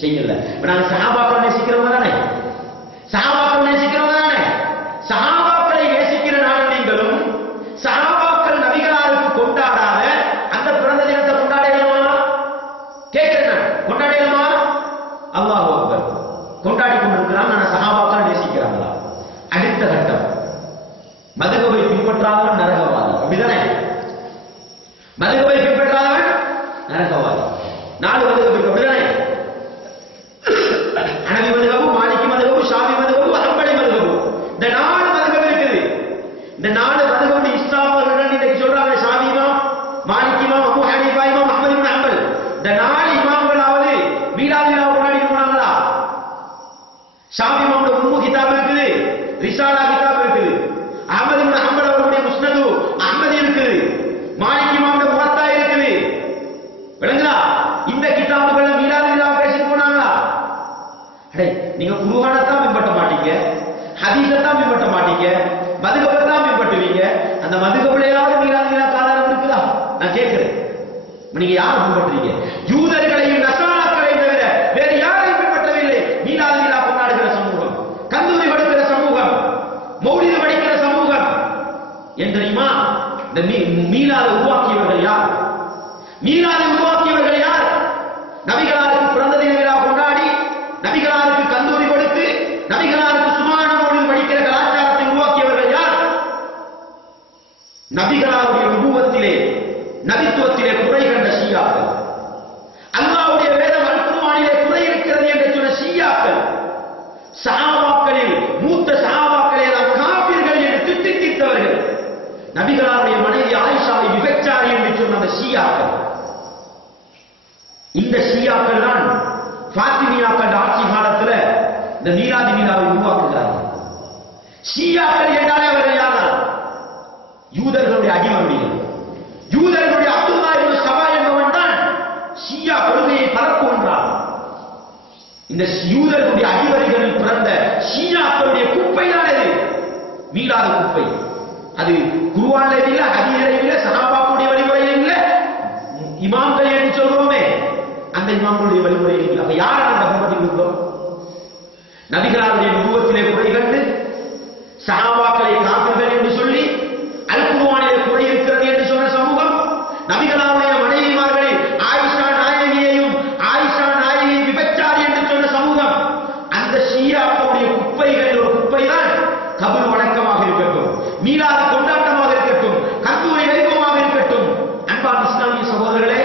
செய்யல இப்ப நாங்க சஹாபாக்கள் நேசிக்கிறவங்க தானே? சகாபாக்கள் நேசிக்கிறவங்க தானே? சகாபாக்களை நேசிக்கிற நாள் நீங்களும் சகாபாக்கள் நபிகளாருக்கு கொண்டாடாத அந்த பிறந்த தினத்தை கொண்டாடலாமா கேட்கிறேன் கொண்டாடலாமா அல்லாஹ் அக்பர். கொண்டாடி கொண்டிருக்கிறான் நான் சகாபாக்கள் நேசிக்கிறாங்களா? அடுத்த கட்டம். மதுகவை பின்பற்றாமல் நரகவாதி அப்படிதானே மதுகவை பின்பற்றாதவன் நரகவாதி நாலு மதுகவை அப்படிதானே அனவி மதுகவு மாலிகி மதுகவு ஷாபி மதுகவு ஹம்பளி மதுகவு இந்த நாலு மதுகவு இருக்குது இந்த நாலு மதுகவு இஸ்லாமர்கள் இன்னைக்கு சொல்றாங்க ஷாபி இமாம் மாலிகி இமாம் அபு ஹனீஃபா இமாம் அஹ்மது இப்னு ஹம்பல் இந்த நாலு இமாம்களாவது மீலாது விழா கொண்டாடி போனாங்களா ஷாபி உம்மு கிதாப் இருக்குது. ரிசாலா கிதாப் இருக்குது. அகமது இப்னு ஹம்பல் அவருடைய முஸ்னது அஹ்மதி இருக்குது. மாலிக் இமாமோட முவத்தா இருக்குது. விளங்குதா? இந்த கிதாபுகள் மீலாது விழா பேசி போனாங்களா? அடே நீங்க குருவானத்தான் பின்பற்ற மாட்டீங்க. ஹதீஸத்தான் பின்பற்ற மாட்டீங்க. மதுகபை தான் பின்பற்றுவீங்க. அந்த மதுகபலையாவது மீலாது விழா ஆதாரம் இருக்குதா? நான் கேட்கிறேன். நீங்க யாரை பின்பற்றுறீங்க யூதர்களையும் நசாராக்களையும் தவிர வேறு யாரையும் பின்பற்றவில்லை மீலாது விழா கொண்டாடுகிற சமூகம் கந்தூரி படிக்கிற சமூகம் மௌலிது படிக்கிற சமூகம் என் தெரியுமா இந்த மீ- மீலாதை உருவாக்கியவர்கள் யார்? மீலாதை உருவாக்கியவர்கள் யார்? நபிகளாருக்கு பிறந்த தின விழா கொண்டாடி நபிகளாருக்கு கந்தூரி கொடுத்து நபிகளாருக்கு சுமான மொழி படிக்கிற கலாச்சாரத்தை உருவாக்கியவர்கள் யார்? நபிகளாருடைய உருவத்திலே நபித்துவத்திலே குறை கண்ட ஷியாக்கள் அல்லாவுடைய வேதம் அல்குர்ஆனிலே குறை இருக்கிறது என்று சொன்ன ஷியாக்கள் சஹாபாக்களில் மூத்த சஹாபாக்களை எல்லாம் காபிர்கள் என்று திட்டித்தவர்கள் நபிகளாருடைய மனைவி ஆயிஷாவை விபச்சாரி என்று சொன்ன அந்த ஷியாக்கள். இந்த ஷியாக்கள் தான் பாத்திமியாக்கள் ஆட்சி காலத்தில் இந்த மீராதி மீனாவை உருவாக்குகிறார்கள். ஷியாக்கள் என்றாலே அவர்கள் யார் யூதர்களுடைய அடிமொழிகள் யூதர்களுடைய அப்துல்லா இப்னு சபா என்பவன் தான் ஷியா கொள்கையை பரப்புகின்றான் இந்த யூதர்களுடைய அடிவரிகளில் பிறந்த ஷியாக்களுடைய குப்பை தான் இது மீளாத குப்பை. அது குருவானில இல்லை ஹதீரில இல்ல சஹாபாக்குடைய வழிமுறையில் இல்ல இமாம்கள் என்று சொல்றோமே அந்த இமாம்களுடைய வழிமுறையில் இல்லை அப்ப யார் அந்த பின்பற்றி இருந்தோம் நபிகளாருடைய முகத்திலே கூட கண்டு சகாபாக்களை காப்பீர்கள் என்று சொல்லி அல் குர்ஆனிலே குறை இருக்கிறது என்று சொன்ன சமூகம் நபிகளாருடைய மனைவிமார்களை ஆயிஷா நாயகியையும் ஆயிஷா நாயகி விபச்சாரி என்று சொன்ன சமூகம் அந்த ஷியாக்களுடைய குப்பைகள் ஒரு குப்பை தான் கபர் வணக்கமாக இருக்கட்டும். மீளாத கொண்டாட்டமாக இருக்கட்டும் கந்தூரி வைபவமாக இருக்கட்டும் அன்பான இஸ்லாமிய சகோதரர்களே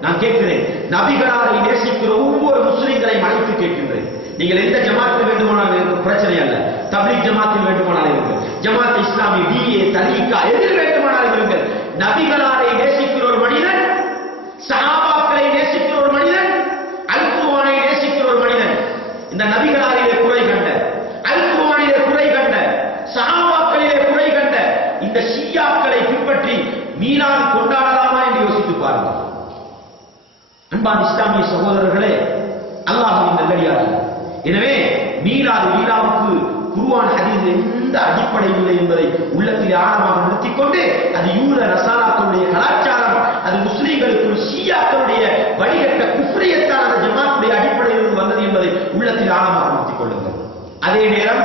நான் கேட்கிறேன் நபிகளாரை நேசிக்கிற ஒவ்வொரு முஸ்லிம்களையும் அழைத்து கேட்கின்றேன். நீங்கள் எந்த ஜமாத்தில் வேண்டுமானாலும் இருக்கும் பிரச்சனை அல்ல. தப்லீக் ஜமாத்தில் வேண்டுமானாலும் இருக்கும் ஜமாத் இஸ்லாமி பிஏ தலீகா எதில் வேண்டுமானாலும் இருங்கள் நபிகளாரை நேசிக்கிற ஒரு மனிதன் சஹாபாக்களை நேசிக்கிற ஒரு மனிதன் அல் குர்ஆனை நேசிக்கிற ஒரு மனிதன் இந்த நபிகளாரிலே குறை கண்ட அல் குர்ஆனிலே குறை கண்ட சஹாபாக்களிலே குறை கண்ட இந்த ஷியாக்களை பின்பற்றி மீளாது கொண்டாடலாமா என்று யோசித்து பாருங்கள் அன்பான் இஸ்லாமிய சகோதரர்களே அல்லாஹின் நல்லடியார்கள் எனவே மீராது மீராவுக்கு குருவான் ஹதீஸ் எந்த அடிப்படையும் இல்லை என்பதை உள்ளத்தில் ஆழமாக நிறுத்திக் கொண்டு அது யூத ரசாலாக்களுடைய கலாச்சாரம் அது முஸ்லீம்களுக்கு ஷியாக்களுடைய வழிகட்ட குஃப்ரியத்தான ஜமாத்துடைய அடிப்படையில் வந்தது என்பதை உள்ளத்தில் ஆழமாக நிறுத்திக் கொள்ளுங்கள் அதே நேரம்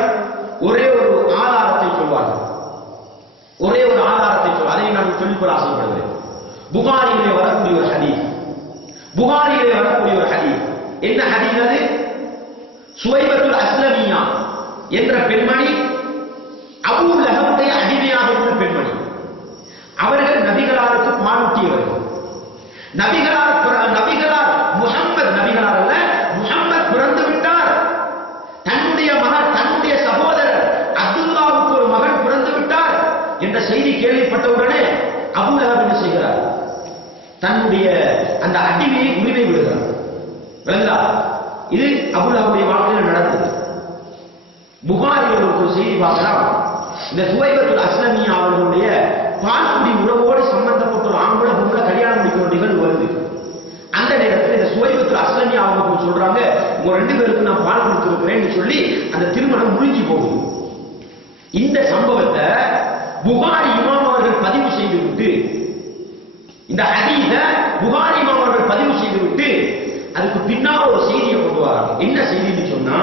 ஒரே ஒரு ஆதாரத்தை சொல்வார்கள். ஒரே ஒரு ஆதாரத்தை சொல் அதை நான் சொல்லிக்கொள்ள ஆசைப்படுகிறேன். புகாரியிலே வரக்கூடிய ஒரு ஹதீஸ். புகாரியிலே வரக்கூடிய ஒரு ஹதீஸ். என்ன ஹதீஸ் அது? சுவைபத்துல் அஸ்லமியா என்ற பெண்மணி அபு லஹபுடைய அடிமையாக இருந்த பெண்மணி. அவர்கள் நபிகளாருக்கு பாலூட்டியவர்கள் நபிகளார் நபிகளார் முஹம்மது நபிகளார் அல்ல முஹம்மது பிறந்து விட்டார். தன்னுடைய மகன் தன்னுடைய சகோதரர் அப்துல்லாவுக்கு ஒரு மகன் பிறந்து விட்டார் என்ற செய்தி கேள்விப்பட்டவுடனே அபு லஹப் தன்னுடைய அந்த அடிமையை உரிமை விடுகிறார். விளங்குதா? இது அபுல்லாவுடைய வாழ்க்கையில் நடந்தது. புகாரில் ஒரு செய்தி பார்க்கலாம். இந்த சுவைபத்துல் அஸ்லமி அவர்களுடைய பால்குடி உறவோடு சம்பந்தப்பட்ட ஒரு ஆம்பளை பொம்பளை கல்யாணம் முடிக்கிற ஒரு நிகழ்வு வருது. அந்த நேரத்தில் இந்த சுவைபத்துல் அஸ்லமி அவங்க சொல்றாங்க உங்க ரெண்டு பேருக்கு நான் பால் கொடுத்துருக்கிறேன்னு சொல்லி அந்த திருமணம் முடிஞ்சு போகுது. இந்த சம்பவத்தை புகாரி இமாம் அவர்கள் பதிவு செய்து விட்டு இந்த ஹதீஸ புகாரி அவர்கள் பதிவு செய்து விட்டு அதுக்கு பின்னால் ஒரு செய்தியை கொண்டு என்ன செய்தின்னு சொன்னா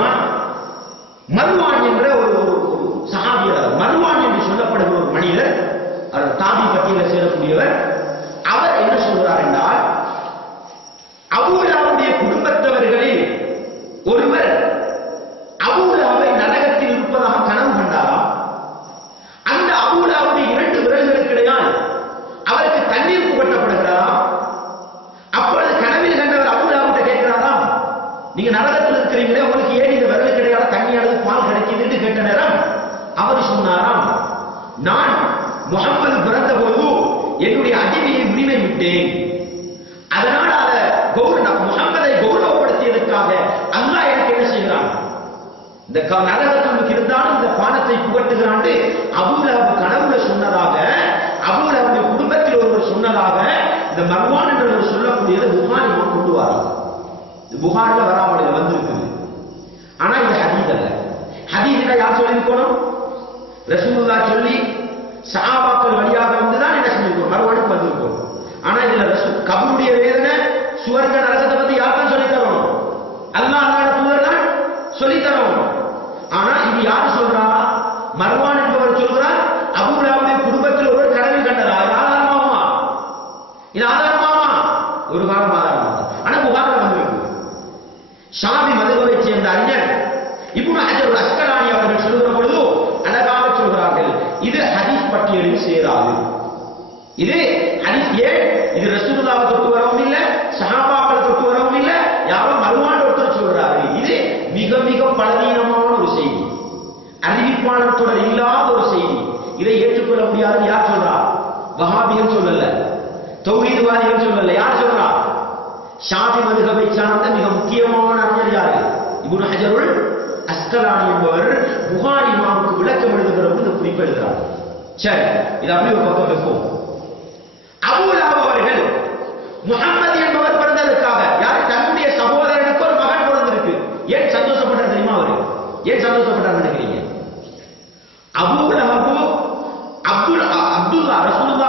மருவான் என்ற ஒரு ஒரு சகாபியர் என்று சொல்லப்படுகிற ஒரு மனிதர் அவர் தாபி பட்டியலில் சேரக்கூடியவர் அவர் என்ன சொல்கிறார் என்றால் இந்த க- நரகத்துக்கு இருந்தாலும் இந்த பானத்தை புகட்டுகிறான் அவங்க கனவுல சொன்னதாக அபூலஹுடைய குடும்பத்தில் ஒருவர் சொன்னதாக இந்த மர்வான் என்று சொல்லக்கூடியது புகார் இவன் கொண்டு வரார் இது புகாரில வராமல் இது வந்திருக்குது. ஆனா இது ஹதீத் அல்ல. ஹதீஸ்ல யார் சொல்லியிருக்கணும்? ரசூலுல்லா சொல்லி சஹாபாக்கள் வழியாக வந்து தான் என்ன செஞ்சிருக்கோம் மறுவானுக்கு வந்திருக்கோம் ஆனா இதுல ரசூ கபருடைய வேதனை சுவர்க்க நரகத்தை பத்தி யார் தான் சொல்லி தரணும் அல்லாஹ் அல்லாஹ் தூதர் தான் சொல்லி தரணும் ஆனா இது யார் சொல்றா மர்வான் என்பவர் சொல்கிறார் அபூலாவுடைய குடும்பத்தில் ஒருவர் கடவில் கண்டதா இது ஆதாரமாகுமா இது ஆதாரமாகுமா ஒரு காலம் ஆதாரமாக ஆனா புகாரில் வந்திருக்கு ஷாபி மதுகவை சேர்ந்த அறிஞர் இப்னு ஹஜர் அஸ்கலானி அவர்கள் சொல்கிற பொழுது அழகாக சொல்கிறார்கள் இது பாக்கியம் சேராது. இது ஹரிஸ் ஏன்? இது ரசூலுல்லாவை தொட்டு வரவும் இல்ல சஹாபாக்கள் தொட்டு வரவும் இல்ல யாரோ மறுவாண்டு ஒருத்தர் சொல்றாரு. இது மிக மிக பலவீனமான ஒரு செய்தி. அறிவிப்பாளர் தொடர் இல்லாத ஒரு செய்தி. இதை ஏற்றுக்கொள்ள முடியாதுன்னு யார் சொல்றா? வஹாபிகள் சொல்லல. தௌஹீத்வாதிகள் சொல்லல. யார் சொல்றா? ஷாஃபி மதுகவை சார்ந்த மிக முக்கியமான அறிஞர் யாரு? இபுன் ஹஜருள் அஸ்கலானி என்பவர் புகாரி இமாமுக்கு விளக்கம் எழுதுகிற போது குறிப்பு சரி இது அப்படி ஒரு பக்கம் வைப்போம் அபூலாப் அவர்கள் முகம்மது என்பவர் பிறந்ததற்காக யார்? தன்னுடைய சகோதரனுக்கு ஒரு மகன் பிறந்திருக்கு. ஏன் சந்தோஷப்பட்டார் தெரியுமா அவரு? ஏன் சந்தோஷப்பட்டார் நினைக்கிறீங்க? அபூலஹபு அப்துல் அப்துல்லா ரசூலுல்லாவுடைய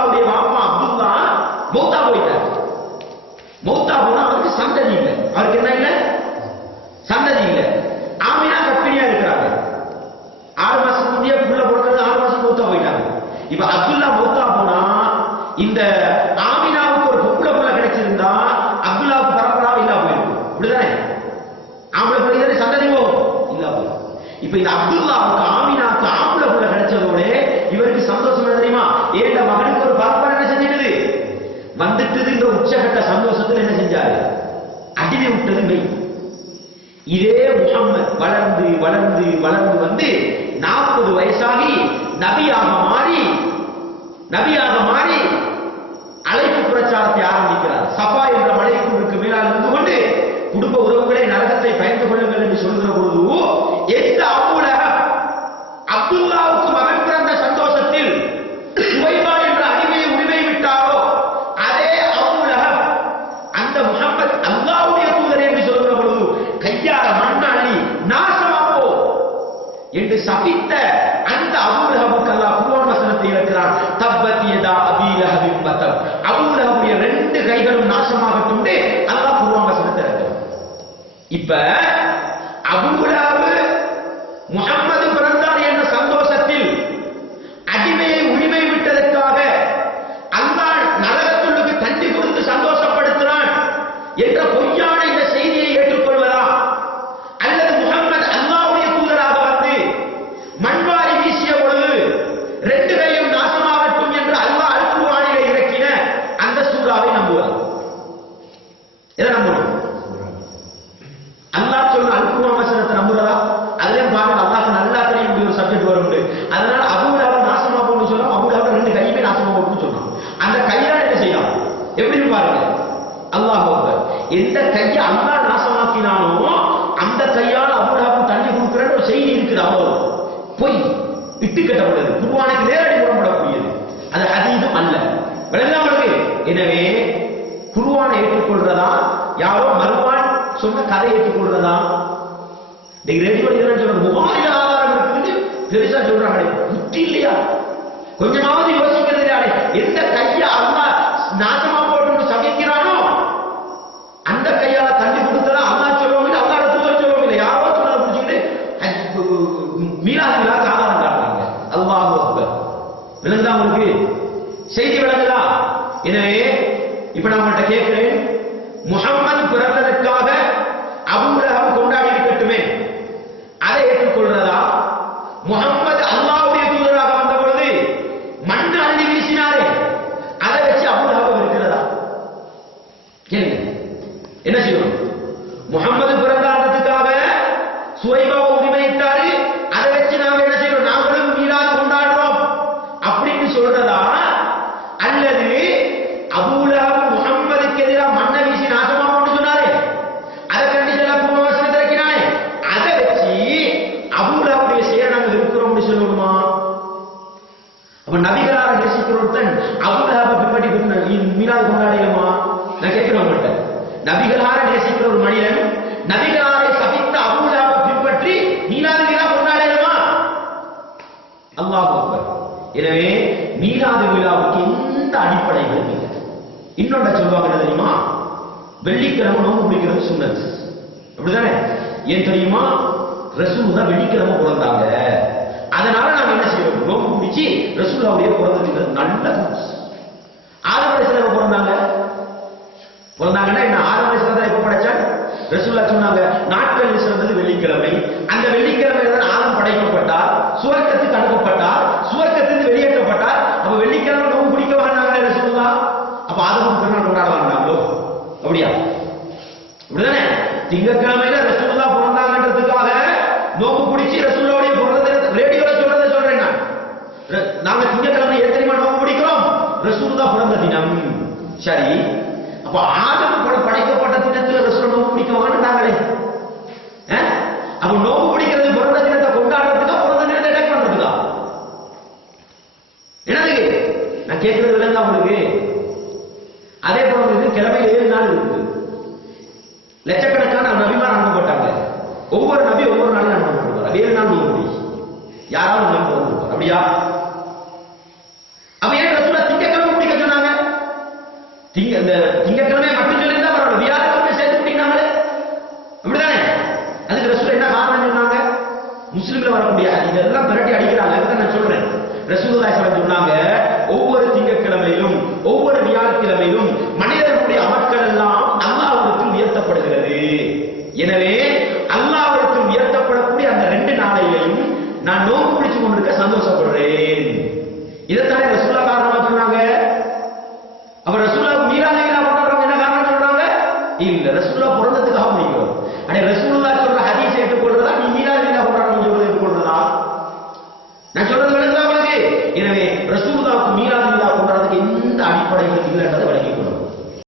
இப்ப இந்த அப்துல்லாவுக்கு ஆமினாவுக்கு ஆம்பளை புள்ள கிடைச்சதோட இவருக்கு சந்தோஷம் என்ன தெரியுமா? ஏண்ட மகனுக்கு ஒரு பரப்பரை என்ன செஞ்சிடுது வந்துட்டுதுன்ற உச்சகட்ட சந்தோஷத்துல என்ன செஞ்சாரு? அடிமை விட்டது மெய். இதே முகம்மது வளர்ந்து வளர்ந்து வளர்ந்து வந்து நாற்பது வயசாகி நபியாக மாறி நபியாக மாறி அழைப்பு பிரச்சாரத்தை ஆரம்பிக்கிறார். சபா என்ற மலைக்குழுக்கு மேலால் இருந்து கொண்டு குடும்ப உறவுகளை நரகத்தை பயந்து கொள்ளுங்கள் என்று சொல்கிற பொழுது எந்த அபூல அப்துல்லாவுக்கு மகன் பிறந்த சந்தோஷத்தில் சுவைபா என்ற அடிமையை உரிமை விட்டாரோ அதே அபூலகம் அந்த முகம்மது அல்லாவுடைய தூதர் என்று சொல்கிற பொழுது கையால மண்ணாளி நாசமாப்போ என்று சபித்த அந்த அபூலகமுக்கு அல்லாஹ் குர்ஆன் வசனத்தை தப்பத்தியதா தப்பத் யதா அபீ லஹபின் மத்தம் அபூலகமுடைய ரெண்டு கைகளும் நாசமாகட்டும் அல்லாஹ் குருவாங்க வசனத்தை இருக்கிறான் இப்ப அபூலஹப் முகம்மது பிறந்தார் என்ற சந்தோஷத்தில் அடிமையை உரிமை விட்டதற்காக அல்லாஹ் நரகத்துள்ளுக்கு தண்டி கொடுத்து சந்தோஷப்படுத்தினான் என்ற பொய்யான இந்த செய்தியை ஏற்றுக்கொள்வதா அல்லது முகம்மது அல்லாஹ்வுடைய தூதராக வந்து மண்வாரி வீசிய பொழுது ரெண்டு கையும் நாசமாகட்டும் என்று அல்லாஹ் அல்குர்ஆனிலே இறக்கின அந்த சூறாவை நம்புவது எதை நம்பணும் அல்லாஹ் சொன்ன அல்குர்ஆன் வசனத்தை நம்புறதா அதுல பாருங்க அல்லாஹ் நல்லா தெரியும் இப்படி ஒரு சப்ஜெக்ட் வரும் அதனால அபூலாவை நாசமா போன்னு சொன்னா அபூலாவை ரெண்டு கையுமே நாசமா போன்னு சொன்னான் அந்த கையால என்ன செய்யலாம் எப்படி பாருங்க அல்லாஹ் அக்பர். எந்த கையை அல்லா நாசமாக்கினானோ அந்த கையால் அபூலாவுக்கு தண்ணி கொடுக்கிறேன்னு ஒரு செய்தி இருக்குது அவ்வளவு. பொய் இட்டு கட்டப்படுது குருவானுக்கு நேரடி புறப்படக்கூடியது. அது அதீதம் அல்ல. விளங்காமலுக்கு எனவே குருவானை ஏற்றுக்கொள்றதா? யாரோ மறுவான் சொன்ன கதை ஏற்றுக்கொள்றதா? இன்னைக்கு ரெடி பண்ணிக்கிறேன்னு சொல்ற முகாமில ஆதாரம் இருக்குது. பெருசா சொல்றாங்க புத்தி இல்லையா? கொஞ்சமாவது யோசிக்கிறது இல்லையா எந்த கையை அல்லா நாசமா போட்டு சமைக்கிறானோ அந்த கையால தண்ணி கொடுத்தா அல்லா சொல்லுவோம் இல்லை அல்லா தூதர் சொல்லுவோம் இல்லை யாரோ சொல்ல பிடிச்சிட்டு மீனாதிகளா ஆதாரம் காட்டுறாங்க அல்லாஹ் அக்பர் விளங்குதா உங்களுக்கு செய்தி விளங்க எனவே இப்ப நான் உங்கள்கிட்ட கேட்கிறேன் முகம்மது பிறந்ததற்காக அபூலகம் கொண்டாடி இருக்கட்டுமே அதை ஏற்றுக்கொள்றதா முகம்மது அல்லாஹ்வுடைய தூதராக வந்த பொழுது மண் அள்ளி வீசினாரே அதை வச்சு அபூலகம் இருக்கிறதா கேளுங்க என்ன செய்யணும் முகம்மது பிறந்தாண்டத்துக்காக சுவைபாவை உரிமையிட்டாரு அதை வச்சு நாம என்ன செய்யறோம் நாங்களும் மீளாது கொண்டாடுறோம் அப்படின்னு சொல்றதா அல்லது அபூலகம் முகம்மதுக்கு எதிராக மண்ணை வீசி நாசமா கொண்டு சொன்னாரு அதை கண்டு சில பூர்வவசனம் திறக்கினானே அதை வச்சு அபூலகவுடைய செயல் நாங்கள் இருக்கிறோம்னு சொல்லணுமா அப்ப நபிகளார நேசிக்கிற ஒருத்தன் அபுலஹாப பின்பற்றி கொண்டு மீனாது கொண்டாடிடுமா நான் கேட்கிறேன் உங்கள்கிட்ட நபிகளார நேசிக்கிற ஒரு மனிதன் நபிகளாரை சபித்த அபுலஹாப பின்பற்றி மீனாது விழா கொண்டாடிடுமா அல்லாஹ் அக்பர் மீலாது விழாவுக்கு எந்த அடிப்படைகளும் இல்லை. இன்னொன்று சொல்லுவாங்க என்ன தெரியுமா? வெள்ளிக்கிழமை நோம்பு பிடிக்கிறது சுண்ணத் அப்படிதானே ஏன் தெரியுமா? ரசூல் தான் வெள்ளிக்கிழமை பிறந்தாங்க. அதனால நாம என்ன செய்யறோம்? நோம்பு பிடிச்சி ரசூல்லாவுடைய பிறந்ததுங்கிறது நல்ல ஆறு வயசுல எப்ப பிறந்தாங்க? பிறந்தாங்கன்னா என்ன? ஆறு வயசுல தான் எப்ப படைச்சாங்க? ரசூல்லா சொன்னாங்க நாட்கள் சிறந்தது வெள்ளிக்கிழமை தான் ஆலம் படைக்கப்பட்டார் சுவர்க்கத்துக்கு அனுப்பப்பட்டார் சுவர்க்கத்திலிருந்து வெளியேற்றப்பட்டார் அப்ப வெள்ளிக்கிழமை நோம்பு பிடிக்க வேண்டாங்க ரசூல்லா அப்ப ஆதமும் திருநாள் கொண்டாட வேண்டாங்களோ அப்படியா அப்படிதானே திங்கட்கிழமையில ரசூல்லா பிறந்தாங்கன்றதுக்காக நோக்கு பிடிச்சி ரசூல்லாவுடைய பிறந்ததை ரேடியோல சொல்றதை சொல்றேன் நான் ர- நாங்க திங்கட்கிழமை ஏன் தெரியுமா நோக்கு பிடிக்கிறோம் ரசூல்லா பிறந்த தினம் சரி அப்ப ஆதம் பட படைக்கப்பட்ட தினத்துல ரசூல் நோக்கு பிடிக்க வேண்டாங்களே அப்ப நோக்கு பிடிக்கிறது பிறந்த தினத்தை கொண்டாடுறதுக்கா பிறந்த தினத்தை அட்டாக் பண்றதுக்கா? என்னது நான் கேட்கறது விளங்க உங்களுக்கு. அதே போல வந்து கிழமை ஏழு நாள் இருக்கு. லட்சக்கணக்கான நபிமார் அனுப்பப்பட்டாங்க. ஒவ்வொரு நபி ஒவ்வொரு நாளும் அனுப்பப்படுவார் ஏழு நாள் நோம்பு. யாராவது நோம்பு வந்திருப்பார் அப்படியா அப்ப ஏன் ரசூலா திங்கக்கிழமை பிடிக்க சொன்னாங்க திங்க இந்த திங்கக்கிழமை மட்டும் சொல்லியிருந்தா பரவாயில்ல வியாழக்கிழமை சேர்த்து பிடிக்கிறாங்களே அப்படிதானே அதுக்கு ரசூல் என்ன காரணம் சொன்னாங்க முஸ்லிம்ல வரக்கூடிய இதெல்லாம் பிரட்டி அடிக்கிறாங்க. அதுதான் நான் சொல்றேன். ரசூலுல்லாஹி ஸல்லல்லாஹு சொன்னாங்க ஒவ்வொரு திங்கட்கிழமையிலும் ஒவ்வொரு வியாழக்கிழமையிலும் மனிதர்களுடைய அமக்கள் எல்லாம் அல்லாஹ்வுக்கு உயர்த்தப்படுகிறது. எனவே அல்லாஹ்வுக்கு உயர்த்தப்படக்கூடிய அந்த ரெண்டு நாளையிலும் நான் நோன்பு பிடிச்சு கொண்டிருக்க சந்தோஷப்படுறேன். இதைத்தானே ரசூலா காரணமா சொன்னாங்க? அவர் ரசூலா மீரான விழா என்ன காரணம் சொல்றாங்க? இல்ல ரசூலா பிறந்ததுக்காக முடிக்கிறோம் அடைய ரசூலுல்லா